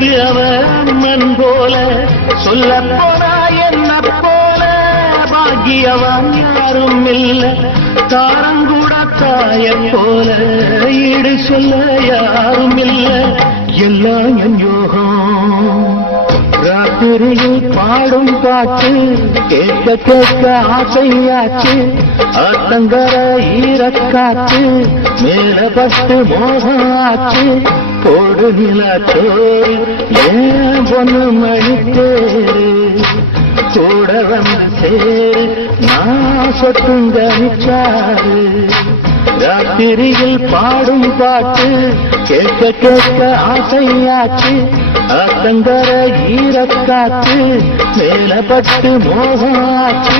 எனக்கு அவ அம்மன் போல, சொல்ல போனா என்ன போல பாக்கியவான் யாரும் இல்ல, தாரங்கூட தாய போல ஈடு சொல்ல யாரும் இல்ல, எல்லாம் என் யோகம். ராத்திரியில் பாடும் பாட்டு கேட்க கேட்க ஆசையாச்சு, ஆத்தங்கர ஈரக்காற்று மேலப்பட்டு மோகம் ஆச்சு, போடு நிலத்தோடு ஏன் பொண்ணு மணித்தேரு, கூட வந்து சேரு நான் சொட்டுங்க நிச்சாரு. ராத்திரியில் பாடும் பாட்டு கேட்க கேட்க ஆசையாச்சு, ஆத்தங்கர ஈரக்காற்று மேலப்பட்டு மோகம் ஆச்சு.